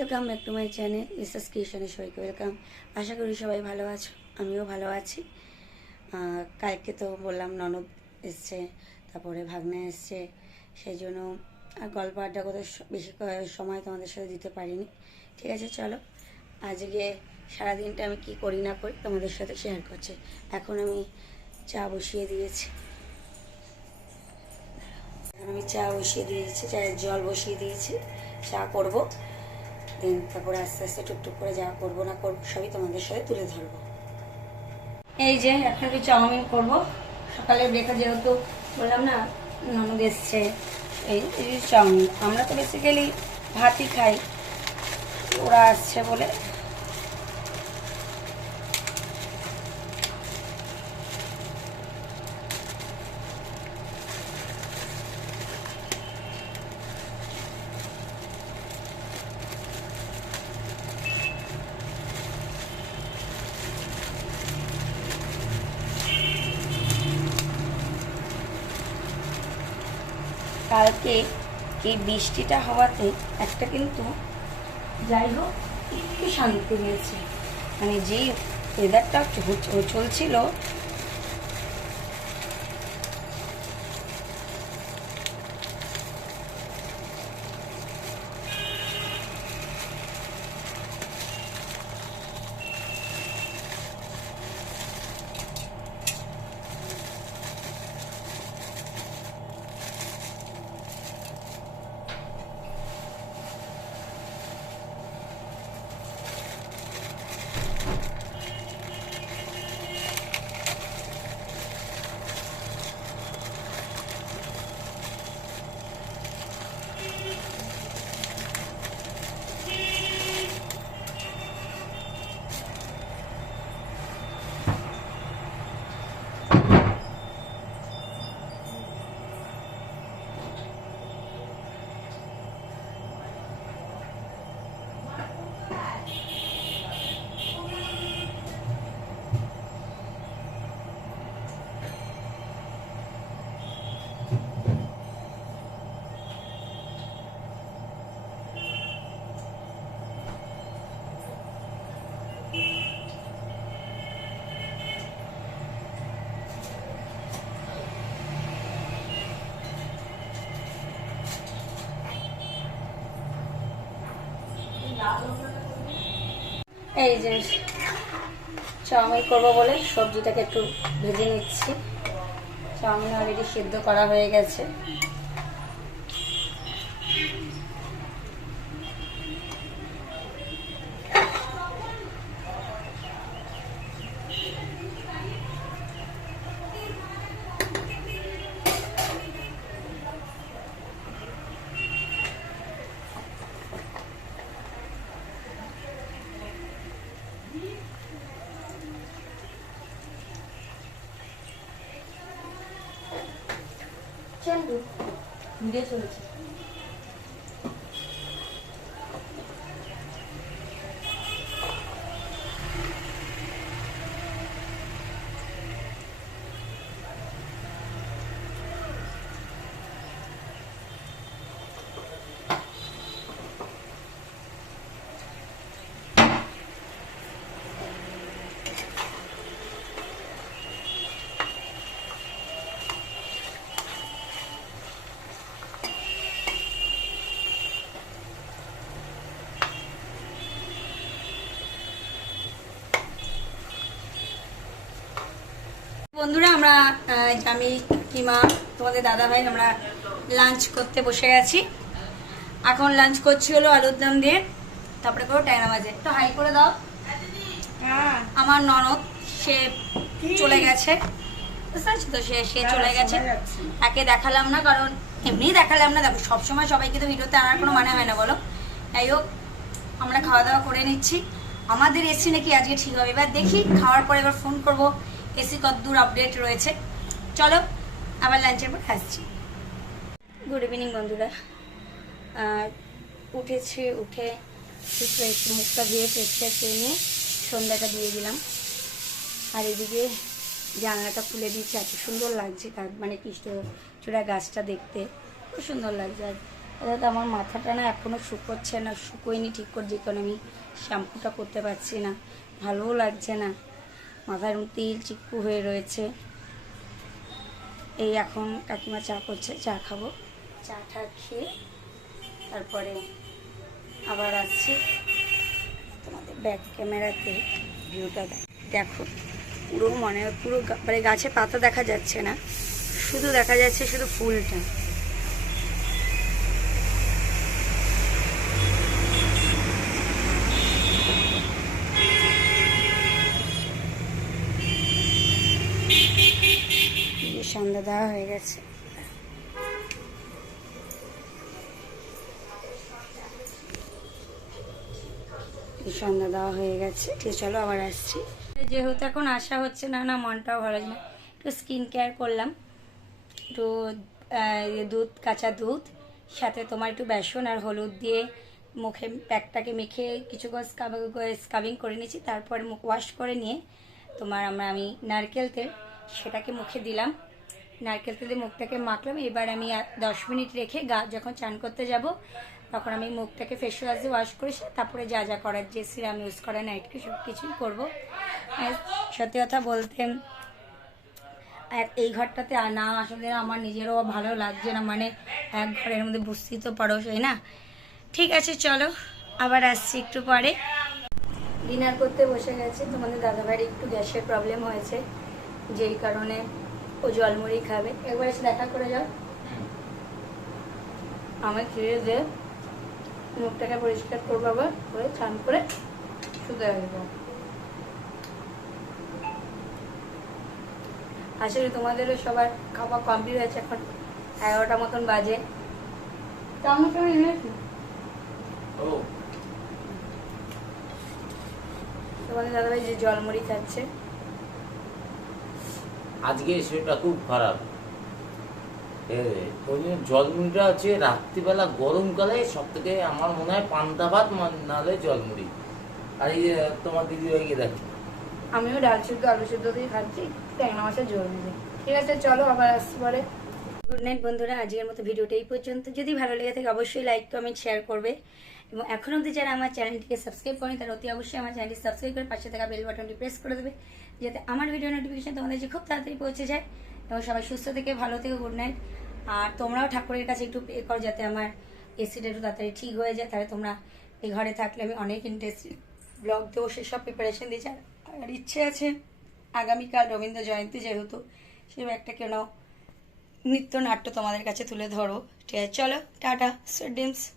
Welcome back to my channel Mrs কিষানে সবাইকে welcome আশা করি সবাই ভালো আছো। আমিও ভালো আছি। কালকে তো বললাম ননদ এসছে, তারপরে ভাগ্নে এসছে। সেই জন্য আর গল্প আড্ডা করতে বেশি সময় তোমাদের সাথে দিতে পারিনি। ঠিক আছে, চলো। আজকে সারাদিনটা আমি কি করি না করি তোমাদের সাথে শেয়ার করছি। এখন আমি চা বসিয়ে দিয়েছি। আমি চা বসিয়ে দিয়েছি, চায়ের জল বসিয়ে দিয়েছি। চা করব। দেন, তারপরে আস্তে আস্তে টুকটুক করে যা করব না করব সবই তোমাদের সাথে তুলে ধরবো। এই যে একটা একটু চাউমিন করব। সকালে দেখা যেহেতু বললাম না ননদ এসছে এই চাউমিন। আমরা তো বেসিক্যালি ভাতই খাই। ওরা আসছে বলে কালকে এই বৃষ্টিটা হওয়াতে একটা কিন্তু যাই হোক একটু শান্তি পেয়েছে। মানে যেই ওয়েদারটা চলছিল এই যে চাউমিন করব বলে সবজিটাকে একটু ভেজে নিচ্ছি। চাউমিন অলরেডি সিদ্ধ করা হয়ে গেছে। চন্দু ভিডিও চলছে। বন্ধুরা আমরা আমি কিমা তোমাদের দাদা ভাই আমরা লাঞ্চ করতে বসে গেছি। এখন লাঞ্চ করছি হলো আলুর দম দিয়ে তারপরে করো ট্যাংরা মাঝে একটু হাই করে দাও। আমার ননদ সে চলে গেছে। তো? সে সে চলে গেছে। একে দেখালাম না কারণ এমনিই দেখালাম না। দেখো সবসময় সবাইকে তো ভিডিওতে আনার কোনো মানে হয় না বলো। যাই হোক আমরা খাওয়া দাওয়া করে নিচ্ছি। আমাদের এসি নাকি আজকে ঠিক হবে। এবার দেখি খাওয়ার পরে এবার ফোন করব। এসি কতদূর আপডেট রয়েছে। চলো, আবার লাঞ্চের পর আসছি। গুড ইভিনিং বন্ধুরা। উঠেছি, উঠে মুখটা ধুয়ে ফেসটা খেয়ে নিয়ে সন্ধ্যাটা দিয়ে দিলাম। আর এদিকে জানলাটা খুলে দিচ্ছে এত সুন্দর লাগছে মানে কৃষ্ণ চূড়া গাছটা দেখতে। খুব সুন্দর লাগছে। আর অর্থাৎ আমার মাথাটা না এখনও শুকোচ্ছে না, শুকোয়নি ঠিক করে, যে কারণে আমি শ্যাম্পুটা করতে পারছি না। ভালোও লাগছে না। মাথার তিল চিক্কু হয়ে রয়েছে। এই এখন কাকিমা চা করছে, চা খাব। চা টা খেয়ে তারপরে আবার আসছি। তোমাদের ব্যাক ক্যামেরাতে ভিউটা দেখো পুরো মনে পুরো মানে গাছে পাতা দেখা যাচ্ছে না। শুধু দেখা যাচ্ছে শুধু ফুলটা। সন্ধ্যা দেওয়া হয়ে গেছে। সন্ধ্যা দেওয়া হয়ে গেছে। ঠিক চলো আবার আসছি। যেহেতু এখন আসা হচ্ছে না না, মনটাও ভালো না। একটু স্কিন কেয়ার করলাম। একটু ইয়ে দুধ, কাঁচা দুধ, সাথে তোমার একটু বেসন আর হলুদ দিয়ে মুখে প্যাকটাকে মেখে কিছুক্ষণ স্কাবিং করে নিয়েছি। তারপরে মুখ ওয়াশ করে নিয়ে তোমার আমরা আমি নারকেল তেল, সেটাকে মুখে দিলাম। নারকেল তেলে মুখটাকে মাখলাম। এবার আমি দশ মিনিট রেখে গা যখন চান করতে যাব, তখন আমি মুখটাকে ফেস ওয়াশ দিয়ে ওয়াশ করে তারপরে যা যা করার যে সিরাম ইউজ করা নাইট ক্রিম সব কিছুই করব। সত্যি কথা বলতে এই ঘরটাতে না আসলে আমার নিজেরও ভালো লাগছে না। মানে এক ঘরের মধ্যে বুঝতেই তো পারো সেই না? ঠিক আছে, চলো। আবার আসছি একটু পরে। ডিনার করতে বসে গেছে। তোমাদের দাদাভাইয়ের একটু গ্যাসের প্রবলেম হয়েছে, যেই কারণে ও জলমুড়ি খাবে। একবার এসে দেখা করে যাও। আমি খেয়ে দে। মুখটাকে পরিষ্কার করব আবার করে চান করে শুতে আসব আসলে তোমাদেরও সবার খাওয়া কমপ্লিট হয়েছে এখন এগারোটা মতন বাজে। কেমন এনেছি ও। তোমাদের দাদাভাই যে জলমুড়ি খাচ্ছে। আজকে সেটা খুব খারাপ। ওই জন্য জলমুড়িটা হচ্ছে রাত্রিবেলা গরমকালে সব থেকে আমার মনে হয় পান্তা ভাত নাহলে জলমুড়ি আর এই তোমার দিদি ওইকে দেখো। আমিও ডাল সিদ্ধ আলু সিদ্ধ দিয়ে খাচ্ছি ট্যাংরা মাছের জল দিয়ে ঠিক আছে চলো আবার আসতে পারে। গুড নাইট বন্ধুরা আজকের মতো ভিডিওটা এই পর্যন্ত। যদি ভালো লেগে থাকে অবশ্যই লাইক কমেন্ট শেয়ার করবে। এবং এখন অবধি যারা আমার চ্যানেলটিকে সাবস্ক্রাইব করেন তারা অতি অবশ্যই আমার চ্যানেলটি সাবস্ক্রাইব করে পাশে থাকা বেল বাটনটি প্রেস করে দেবে। যাতে আমার ভিডিও নোটিফিকেশন তোমাদের কাছে খুব তাড়াতাড়ি পৌঁছে যায়। এবং সবাই সুস্থ থেকে ভালো থেকে গুড নাইট আর তোমরাও ঠাকুরের কাছে একটু পে করো যাতে আমার এসিটা একটু তাড়াতাড়ি ঠিক হয়ে যায়। তাহলে তোমরা এই ঘরে থাকলে আমি অনেক ইন্টারেস্ট ব্লগ দেবো সেসব প্রিপারেশন দিয়েছি। আর- ইচ্ছে আছে আগামীকাল রবীন্দ্র জয়ন্তী যেহেতু সে একটা কেন নৃত্য নাট্য তোমাদের কাছে তুলে ধরো। ঠিক আছে, চলো, টাটা সুইট ডিমস